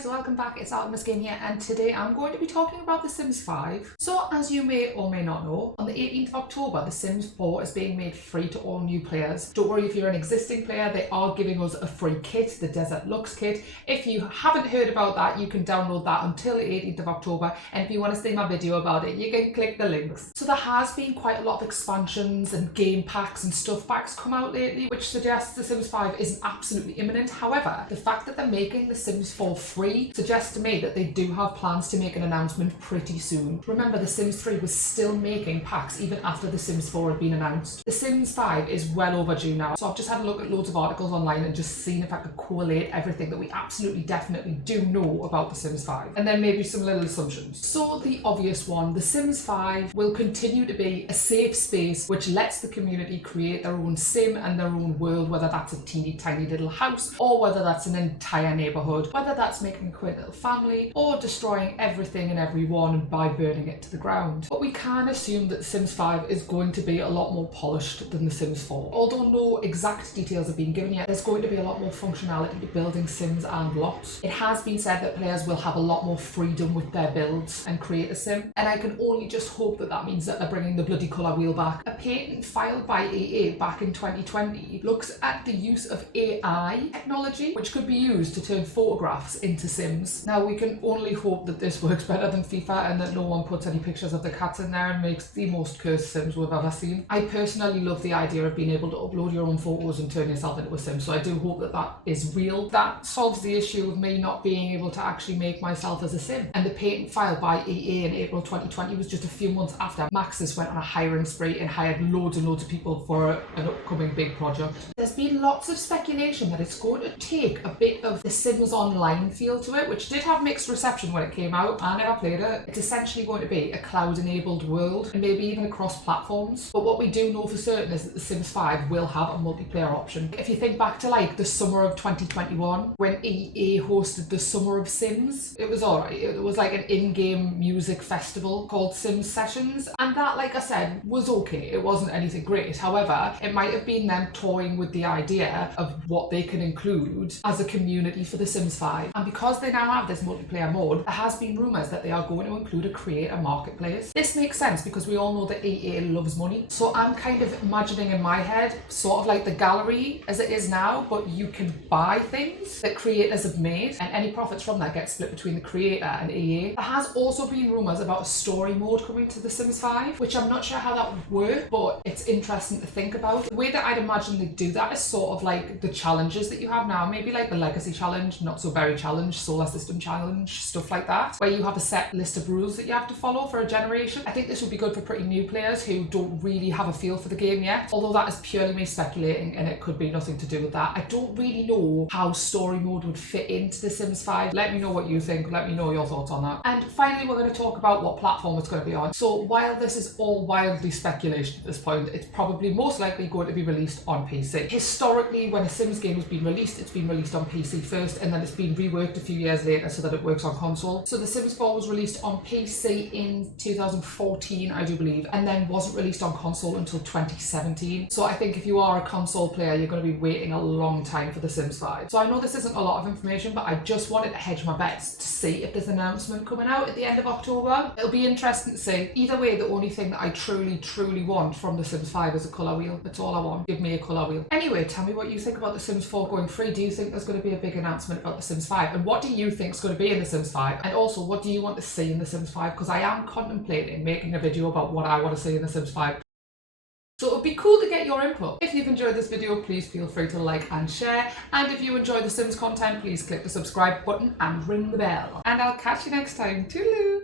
guys, welcome back. It's Alchemist Game here, and today I'm going to be talking about The Sims 5. So as you may or may not know, on the 18th of October The Sims 4 is being made free to all new players. Don't worry if you're an existing player, they are giving us a free kit, the Desert Lux kit. If you haven't heard about that, you can download that until the 18th of October, and if you want to see my video about it, you can click the links. So there has been quite a lot of expansions and game packs and stuff packs come out lately, which suggests The Sims 5 isn't absolutely imminent. However, the fact that they're making The Sims 4 free suggests to me that they do have plans to make an announcement pretty soon. Remember, The Sims 3 was still making packs even after The Sims 4 had been announced. The Sims 5 is well overdue now, so I've just had a look at loads of articles online and just seen if I could collate everything that we absolutely definitely do know about The Sims 5, and then maybe some little assumptions. So the obvious one, The Sims 5 will continue to be a safe space which lets the community create their own sim and their own world, whether that's a teeny tiny little house or whether that's an entire neighbourhood, whether that's making a quaint little family or destroying everything and everyone by burning it to the ground. But we can assume that The Sims 5 is going to be a lot more polished than The Sims 4. Although no exact details have been given yet, there's going to be a lot more functionality to building sims and lots. It has been said that players will have a lot more freedom with their builds and create a sim, and I can only just hope that that means that they're bringing the bloody colour wheel back. A patent filed by EA back in 2020 looks at the use of AI technology, which could be used to turn photographs into sims. Now, we can only hope that this works better than FIFA and that no one puts any pictures of the cats in there and makes the most cursed sims we've ever seen. I personally love the idea of being able to upload your own photos and turn yourself into a sim, so I do hope that that is real. That solves the issue of me not being able to actually make myself as a sim. And the patent filed by EA in April 2020 was just a few months after Maxis went on a hiring spree and hired loads and loads of people for an upcoming big project. There's been lots of speculation that it's going to take a bit of the Sims Online feel to it, which did have mixed reception when it came out. I never played it. It's essentially going to be a cloud-enabled world and maybe even across platforms. But what we do know for certain is that The Sims 5 will have a multiplayer option. If you think back to like the summer of 2021 when EA hosted the Summer of Sims, it was alright. It was like an in-game music festival called Sims Sessions, and that, like I said, was okay. It wasn't anything great. However, it might have been them toying with the idea of what they can include as a community for The Sims 5. And because they now have this multiplayer mode, there has been rumours that they are going to include a creator marketplace. This makes sense because we all know that EA loves money. So I'm kind of imagining in my head sort of like the gallery as it is now, but you can buy things that creators have made, and any profits from that get split between the creator and EA. There has also been rumours about a story mode coming to The Sims 5, which I'm not sure how that would work, but it's interesting to think about. The way that I'd imagine they do that is sort of like the challenges that you have now, maybe like the Legacy Challenge, Not So Berry Challenge, Solar System Challenge, stuff like that, where you have a set list of rules that you have to follow for a generation. I think this would be good for pretty new players who don't really have a feel for the game yet, although that is purely me speculating and it could be nothing to do with that. I don't really know how story mode would fit into The Sims 5. Let me know what you think, let me know your thoughts on that. And finally, we're going to talk about what platform it's going to be on. So while this is all wildly speculation at this point, it's probably most likely going to be released on PC. Historically, when a Sims game has been released, it's been released on PC first, and then it's been reworked a few years later so that it works on console. So The Sims 4 was released on PC in 2014, I do believe, and then wasn't released on console until 2017. So I think if you are a console player, you're going to be waiting a long time for The Sims 5. So I know this isn't a lot of information, but I just wanted to hedge my bets to see if there's an announcement coming out at the end of October. It'll be interesting to see. Either way, the only thing that I truly want from The Sims 5 is a colour wheel. That's all I want. Give me a colour wheel. Anyway, tell me what you think about The Sims 4 going free. Do you think there's going to be a big announcement about The Sims 5? And what do you think is going to be in The Sims 5? And also, what do you want to see in The Sims 5? Because I am contemplating making a video about what I want to see in The Sims 5. So it would be cool to get your input. If you've enjoyed this video, please feel free to like and share. And if you enjoy The Sims content, please click the subscribe button and ring the bell. And I'll catch you next time. Toodaloo!